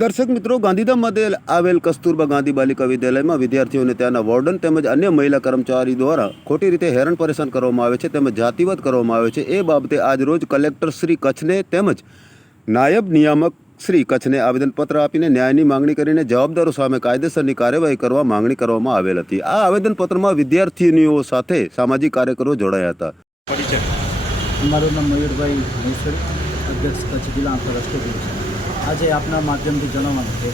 દર્શક મિત્રો ગાંધીધામ મધ્યે આવેલ કસ્તુરબા ગાંધી બાલિકા વિદ્યાલયમાં વિદ્યાર્થીઓને ત્યાંના વોર્ડન તેમજ અન્ય મહિલા કર્મચારી દ્વારા ખોટી રીતે હેરાન પરેશાન કરવામાં આવે છે તેમજ જાતિવાદ કરવામાં આવે છે. એ બાબતે આજરોજ કલેક્ટર શ્રી કચ્છને તેમજ નાયબ નિયામક શ્રી કચ્છને આવેદનપત્ર આપીને ન્યાયની માંગણી કરીને જવાબદારો સામે કાયદેસરની કાર્યવાહી કરવા માંગણી કરવામાં આવેલ હતી. આ આવેદનપત્રમાં વિદ્યાર્થીનીઓ સાથે સામાજિક કાર્યકરો જોડાયા હતા. મારું નામ મયુરભાઈ મહેશ્વરી અધ્યક્ષ કચ્છ જિલ્લા આંતરરાષ્ટ્રીય આજે આપના માધ્યમથી જણાવવાનું છે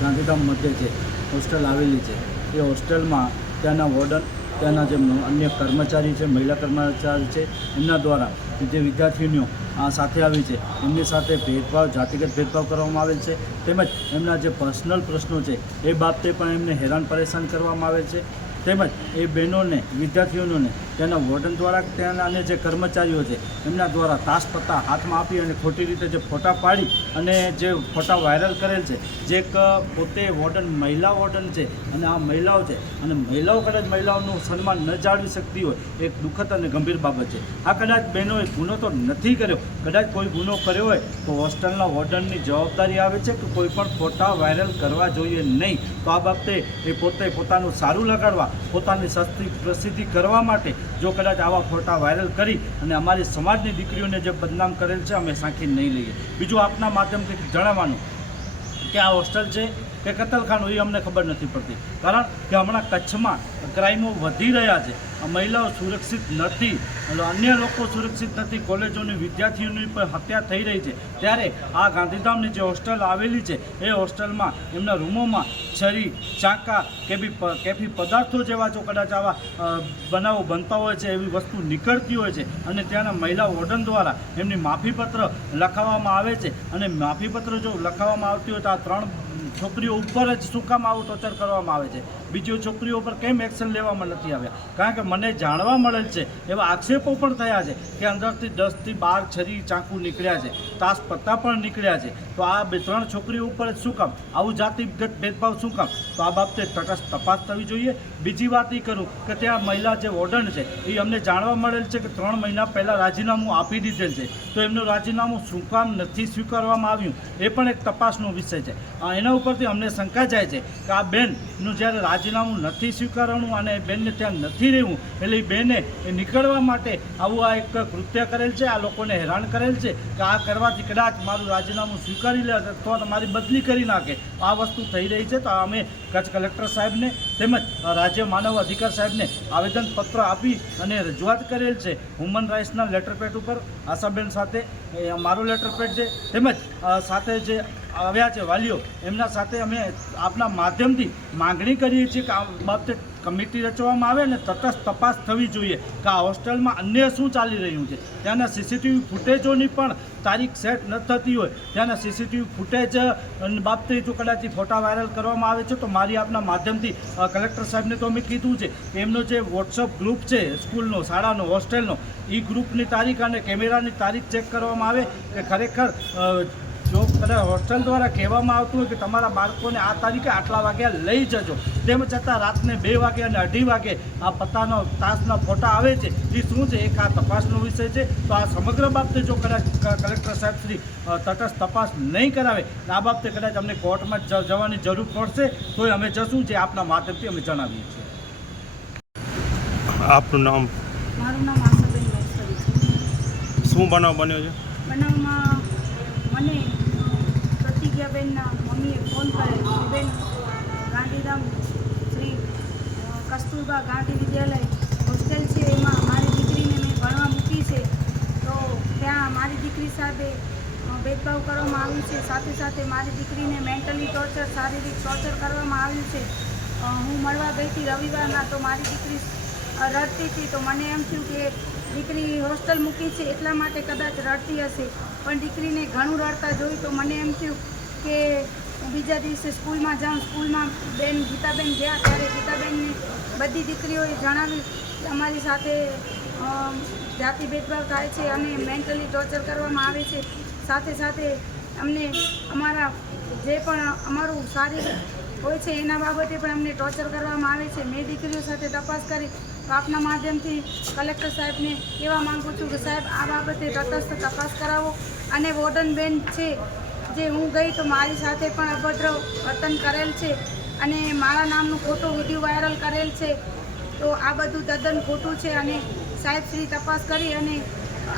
ગાંધીધામ મધ્ય જે હોસ્ટેલ આવેલી છે, એ હોસ્ટેલમાં ત્યાંના વોર્ડન, ત્યાંના જે અન્ય કર્મચારી છે, મહિલા કર્મચારી છે, એમના દ્વારા જે વિદ્યાર્થીનીઓ આ સાથે આવી છે, એમની સાથે ભેદભાવ, જાતિગત ભેદભાવ કરવામાં આવેલ છે, તેમજ એમના જે પર્સનલ પ્રશ્નો છે, એ બાબતે પણ એમને હેરાન પરેશાન કરવામાં આવેલ છે, તેમજ એ બહેનોને, વિદ્યાર્થીઓને તેના વોર્ડન દ્વારા તેના અને જે કર્મચારીઓ છે, એમના દ્વારા તાસ પત્તા હાથમાં આપી અને ખોટી રીતે જે ફોટા પાડી અને જે ફોટા વાયરલ કરેલ છે, જે એક પોતે વોર્ડન મહિલા વોર્ડન છે અને આ મહિલાઓ છે, અને મહિલાઓ કદાચ મહિલાઓનું સન્માન ન જાળવી શકતી હોય એક દુઃખદ અને ગંભીર બાબત છે. આ કદાચ બહેનોએ ગુનો તો નથી કર્યો, કદાચ કોઈ ગુનો કર્યો હોય, તો હોસ્ટેલના વોર્ડનની જવાબદારી આવે છે કે કોઈ પણ ફોટા વાયરલ કરવા જોઈએ નહીં. તો આ બાબતે એ પોતે પોતાનું સારું લગાડવા, પોતાની સસ્તી પ્રસિદ્ધિ કરવા માટે જો કદાચ આવા ફોટા વાયરલ કરી અને અમારી સમાજની દીકરીઓને જે બદનામ કરેલ છે, અમે સાંખી નહીં લઈએ. બીજું આપના માધ્યમથી જણાવવાનું કે આ હોસ્ટેલ છે કે કતલખાનું, એ અમને ખબર નથી પડતી. કારણ કે હમણાં કચ્છમાં ક્રાઇમો વધી રહ્યા છે. મહિલાઓ સુરક્ષિત નથી. અન્ય લોકો સુરક્ષિત નથી. કોલેજોની વિદ્યાર્થીઓની પણ હત્યા થઈ રહી છે. ત્યારે આ ગાંધીધામની જે હોસ્ટેલ આવેલી છે, એ હોસ્ટેલમાં એમના રૂમોમાં છરી ચાકા કે બી કેફી પદાર્થો જેવા જો કદાચ આવા બનાવો બનતા હોય છે, એવી વસ્તુ નીકળતી હોય છે અને ત્યાંના મહિલા વોર્ડન દ્વારા એમની માફીપત્ર લખાવવામાં આવે છે અને માફીપત્ર જો લખાવવામાં આવતી હોય તો આ ત્રણ છોકરીઓ ઉપર જ શું કામ આવું ટોર્ચર કરવામાં આવે છે? બીજી છોકરીઓ પર કેમ એક્શન લેવામાં નથી આવ્યા? કારણ કે મને જાણવા મળેલ છે, એવા આક્ષેપો પણ થયા છે કે અંદરથી દસથી બાર છરી ચાકુ નીકળ્યા છે તાસ પત્તા પણ નીકળ્યા છે. તો આ બે ત્રણ છોકરીઓ ઉપર જ શું કામ? આવું જાતિગત ભેદભાવ શું કામ? તો આ બાબતે તટસ્થ તપાસ થવી જોઈએ. બીજી વાત એ કરું કે ત્યાં મહિલા જે વોર્ડન છે, એ અમને જાણવા મળેલ છે કે ત્રણ મહિના પહેલાં રાજીનામું આપી દીધેલ છે. તો એમનું રાજીનામું શું કામ નથી સ્વીકારવામાં આવ્યું? એ પણ એક તપાસનો વિષય છે. એના ઉપરથી અમને શંકા જાય છે કે આ બેનનું જ્યારે રાજીનામું નથી સ્વીકારવાનું અને એ બેનને ત્યાં નથી રહેવું, એટલે એ બેને એ નીકળવા માટે આવું આ એક કૃત્ય કરેલ છે, આ લોકોને હેરાન કરેલ છે કે આ કરવાથી કદાચ મારું રાજીનામું સ્વીકારી લે અથવા મારી બદલી કરી નાખે. આ વસ્તુ થઈ રહી છે, તો અમે કચ્છ કલેક્ટર સાહેબને તેમજ રાજ્ય માનવ અધિકાર સાહેબને આવેદનપત્ર આપી અને રજૂઆત કરેલ છે. હ્યુમન રાઇટ્સના લેટરપેડ ઉપર આશાબેન સાથે મારો લેટરપેડ છે. તેમજ સાથે જે આવ્યા છે વાલીઓ, એમના સાથે અમે આપના માધ્યમથી માગણી કરીએ છીએ કે આ બાબતે કમિટી રચવામાં આવે અને તટસ્થ તપાસ થવી જોઈએ કે આ હોસ્ટેલમાં અન્ય શું ચાલી રહ્યું છે. ત્યાંના સીસીટીવી ફૂટેજોની પણ તારીખ સેટ ન થતી હોય. ત્યાંના સીસીટીવી ફૂટેજ બાબતે જો કદાચ ફોટા વાયરલ કરવામાં આવે છે, તો મારી આપના માધ્યમથી કલેક્ટર સાહેબને તો અમે કીધું છે એમનો જે વોટ્સઅપ ગ્રુપ છે, સ્કૂલનો, શાળાનો, હોસ્ટેલનો એ ગ્રુપની તારીખ અને કેમેરાની તારીખ ચેક કરવામાં આવે. કે ખરેખર કદાચ હોસ્ટેલ દ્વારા કહેવામાં આવતું હોય કે તમારા બાળકોને આ તારીખે આટલા વાગ્યા લઈ જજો. તેમ છતાં રાતને બે વાગે અને અઢી વાગે આ પત્તાનો તાસના ફોટા આવે છે. એ શું છે? એક આ તપાસનો વિષય છે. તો આ સમગ્ર બાબતે જો કદાચ કલેક્ટર સાહેબ શ્રી તટસ્થ તપાસ નહીં કરાવે આ બાબતે કદાચ અમને કોર્ટમાં જ જવાની જરૂર પડશે. તોય અમે જશું જે આપના માધ્યમથી અમે જણાવીએ છીએ. આપનું નામ? મારું નામ આશાબેન શું બનાવ બન્યો છે? બનાવમાં મને પ્રતિજ્ઞાબેનના મમ્મીએ ફોન કરેલો કે બેન ગાંધીધામ શ્રી કસ્તુરબા ગાંધી વિદ્યાલય હોસ્ટેલ છે. એમાં મારી દીકરીને મેં ભણવા મૂકી છે. તો ત્યાં મારી દીકરી સાથે ભેદભાવ કરવામાં આવ્યું છે. સાથે સાથે મારી દીકરીને મેન્ટલી ટોર્ચર શારીરિક ટોર્ચર કરવામાં આવ્યું છે. હું મળવા ગઈ હતી રવિવારના તો મારી દીકરી રડતી હતી. તો મને એમ થયું કે દીકરી હોસ્ટેલ મૂકી છે. એટલા માટે કદાચ રડતી હશે. પણ દીકરીને ઘણું રડતા જોયું તો મને એમ થયું કે બીજા દિવસે સ્કૂલમાં જાઉં, સ્કૂલમાં બેન ગીતાબેન ગયા, ત્યારે ગીતાબેનને બધી દીકરીઓએ જણાવ્યું અમારી સાથે જાતિ ભેદભાવ થાય છે અને મેન્ટલી ટોર્ચર કરવામાં આવે છે. સાથે સાથે અમને અમારા જે પણ અમારું શારીરિક હોય છે એના બાબતે પણ અમને ટોર્ચર કરવામાં આવે છે. મેં દીકરીઓ સાથે તપાસ કરી આપના માધ્યમથી કલેક્ટર સાહેબને કહેવા માગું છું કે સાહેબ, આ બાબતે તટસ્થ તપાસ કરાવો. અને વોર્ડન બેન છે આજે હું ગઈ તો મારી સાથે પણ અભદ્ર વર્તન કરેલ છે અને મારા નામનું ખોટો વીડિયો વાયરલ કરેલ છે. તો આ બધું તદ્દન ખોટું છે અને સાહેબ શ્રી તપાસ કરી અને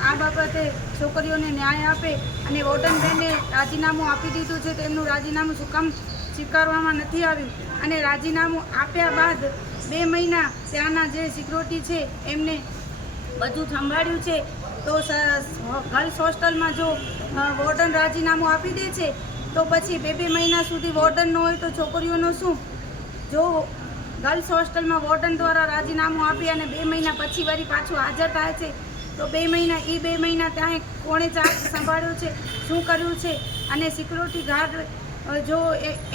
આ બાબતે છોકરીઓને ન્યાય આપે અને વોર્ડનબેને રાજીનામું આપી દીધું છે. તેમનું રાજીનામું શું સ્વીકારવામાં નથી આવ્યું અને રાજીનામું આપ્યા બાદ બે મહિના ત્યાંના જે સિક્યુરિટી છે એમને બધું સંભાળ્યું છે. તો ગર્લ્સ હોસ્ટેલમાં જો વોર્ડન રાજીનામું આપી દે છે, તો પછી બે બે મહિના સુધી વોર્ડન ન હોય તો છોકરીઓનું શું? જો ગર્લ્સ હોસ્ટેલમાં વોર્ડન દ્વારા રાજીનામું આપી અને બે મહિના પછી વળી પાછું હાજર થાય છે, તો બે મહિના એ બે મહિના ત્યાં કોણે ચાર્જ સંભાળ્યો છે, શું કર્યું છે? અને સિક્યુરિટી ગાર્ડ જો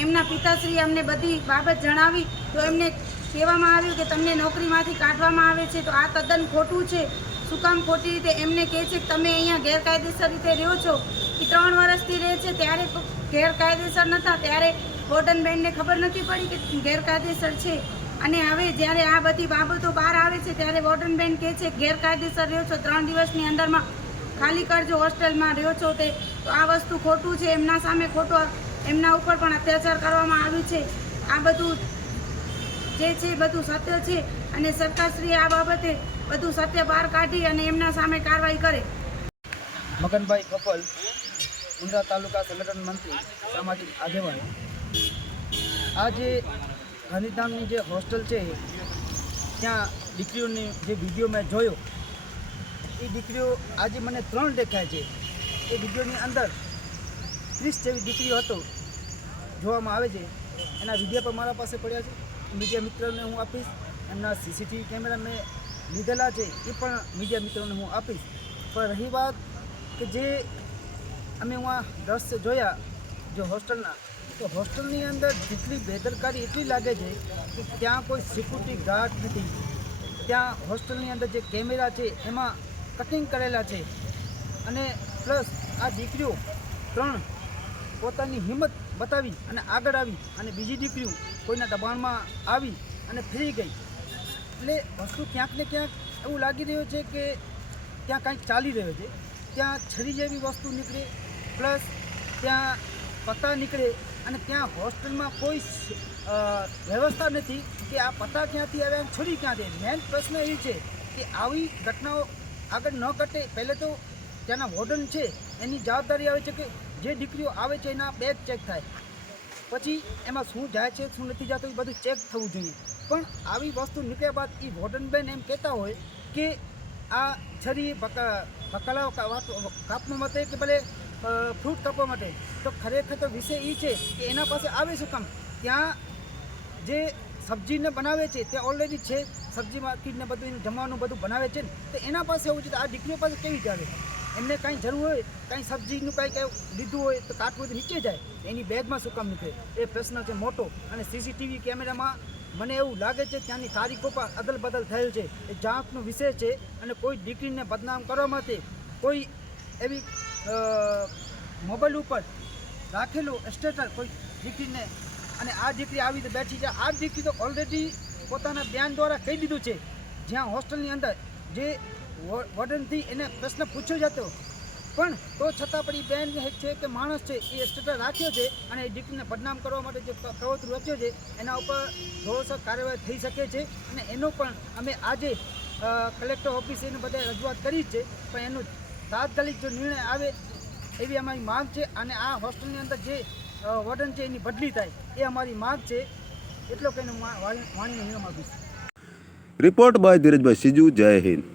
એમના પિતાશ્રી અમને બધી બાબત જણાવી, તો એમને કહેવામાં આવ્યું કે તમને નોકરીમાંથી કાઢવામાં આવે છે, તો આ તદ્દન ખોટું છે. શું કામ ખોટી રીતે એમને કહે છે કે તમે અહીંયા ગેરકાયદેસર રીતે રહ્યો છો. એ ત્રણ વર્ષથી રહે છે, ત્યારે ગેરકાયદેસર નહોતા ત્યારે વોર્ડન બેનને ખબર નથી પડી કે ગેરકાયદેસર છે. અને હવે જ્યારે આ બધી બાબતો બહાર આવે છે, ત્યારે વોર્ડન બેન કહે છે ગેરકાયદેસર રહ્યો છો, ત્રણ દિવસની અંદરમાં ખાલી કરજો હોસ્ટેલમાં રહ્યો છો તે. તો આ વસ્તુ ખોટું છે, એમના સામે ખોટો એમના ઉપર પણ અત્યાચાર કરવામાં આવ્યું છે. આ બધું જે છે બધું સત્ય છે. અને સરકારશ્રીએ આ બાબતે બધું સત્ય બહાર કાઢી અને એમના સામે કાર્યવાહી કરે. મગનભાઈ કપલ મુંદ્રા તાલુકા સંગઠન મંત્રી, સામાજિક આગેવાન. આ જે ગાંધીધામની જે હોસ્ટેલ છે, ત્યાં દીકરીઓની જે વીડિયો મેં જોયો, એ દીકરીઓ આજે મને ત્રણ દેખાય છે. એ વિડીયોની અંદર ત્રીસ જેવી દીકરીઓ હતો, જોવામાં આવે છે. એના વીડિયો પણ મારા પાસે પડ્યા છે. મીડિયા મિત્રોને હું આપીશ. એમના સીસીટીવી કેમેરા મેં લીધેલા છે, એ પણ મીડિયા મિત્રોને હું આપીશ. પણ રહી વાત કે જે અમે હું દ્રશ્ય જોયા, જો હોસ્ટેલના, તો હોસ્ટેલની અંદર જેટલી બેદરકારી એટલી લાગે છે કે ત્યાં કોઈ સિક્યુરિટી ગાર્ડ નથી. ત્યાં હોસ્ટેલની અંદર જે કેમેરા છે, એમાં કટિંગ કરેલા છે. અને પ્લસ આ દીકરીઓ ત્રણ પોતાની હિંમત બતાવી અને આગળ આવી અને બીજી દીકરીઓ કોઈના દબાણમાં આવી અને ફરી ગઈ. એટલે વસ્તુ ક્યાંક ને ક્યાંક એવું લાગી રહ્યું છે કે ત્યાં કાંઈક ચાલી રહ્યું છે. ત્યાં છરી જેવી વસ્તુ નીકળે, પ્લસ ત્યાં પત્તા નીકળે અને ત્યાં હોસ્ટેલમાં કોઈ વ્યવસ્થા નથી કે આ પત્તા ક્યાંથી આવ્યા છરી ક્યાંથી મેઇન પ્રશ્ન એ છે કે આવી ઘટનાઓ આગળ ન ઘટે. પહેલે તો ત્યાંના વોર્ડન છે, એની જવાબદારી આવે છે કે જે દીકરીઓ આવે છે એના બેગ ચેક થાય. પછી એમાં શું જાય છે, શું નથી જતું એ બધું ચેક થવું જોઈએ. પણ આવી વસ્તુ નીકળ્યા બાદ એ વોર્ડનબેન એમ કહેતા હોય કે આ છરી બકા બકાલા કાપવા માટે કે ભલે ફ્રૂટ કાપવા માટે. તો ખરેખર તો વિષય એ છે કે એના પાસે આવે શું કામ? ત્યાં જે સબ્જીને બનાવે છે તે ઓલરેડી છે. સબ્જી માર્કેટને બધું જમવાનું બધું બનાવે છે ને, તો એના પાસે એવું છે તો આ દીકરીઓ પાસે કેવી રીતે આવે? એમને કાંઈ જરૂર હોય, કાંઈ સબ્જીનું કાંઈ કાંઈ લીધું હોય તો કાટવું નીચે જાય. એની બેગમાં શું કામ નીકળે? એ પ્રશ્ન છે મોટો. અને સીસીટીવી કેમેરામાં મને એવું લાગે છે ત્યાંની તારીખો પર અદલ બદલ થયેલ છે. એ જાતનો વિષય છે અને કોઈ દીકરીને બદનામ કરવા માટે કોઈ એવી મોબાઈલ ઉપર રાખેલું સ્ટેટસ કોઈ દીકરીને અને આ દીકરી આવી રીતે બેઠી છે. આ દીકરી તો ઓલરેડી પોતાના બયાન દ્વારા કહી દીધું છે. જ્યાં હોસ્ટેલની અંદર જે વોર્ડનથી એને પ્રશ્ન પૂછ્યો જતો પણ તો છતાં પણ એ બેન છે કે માણસ છે એ સ્ટેટસ રાખ્યો છે અને એ દીકરીને બદનામ કરવા માટે જે પ્રવૃત્તિ રચ્યો છે, એના ઉપર થોડોસર કાર્યવાહી થઈ શકે છે અને એનો પણ અમે આજે કલેક્ટર ઓફિસે એને બધે રજૂઆત કરી છે, પણ એનો તાત્કાલિક જો નિર્ણય આવે એવી અમારી માંગ છે અને આ હોસ્ટેલની અંદર જે વોર્ડન છે એની બદલી થાય એ અમારી માંગ છે, એટલો કહીને વાણીને વિરામ આપીશ. રિપોર્ટ બાય ધીરજભાઈ સિજુ, જય હિન્દ.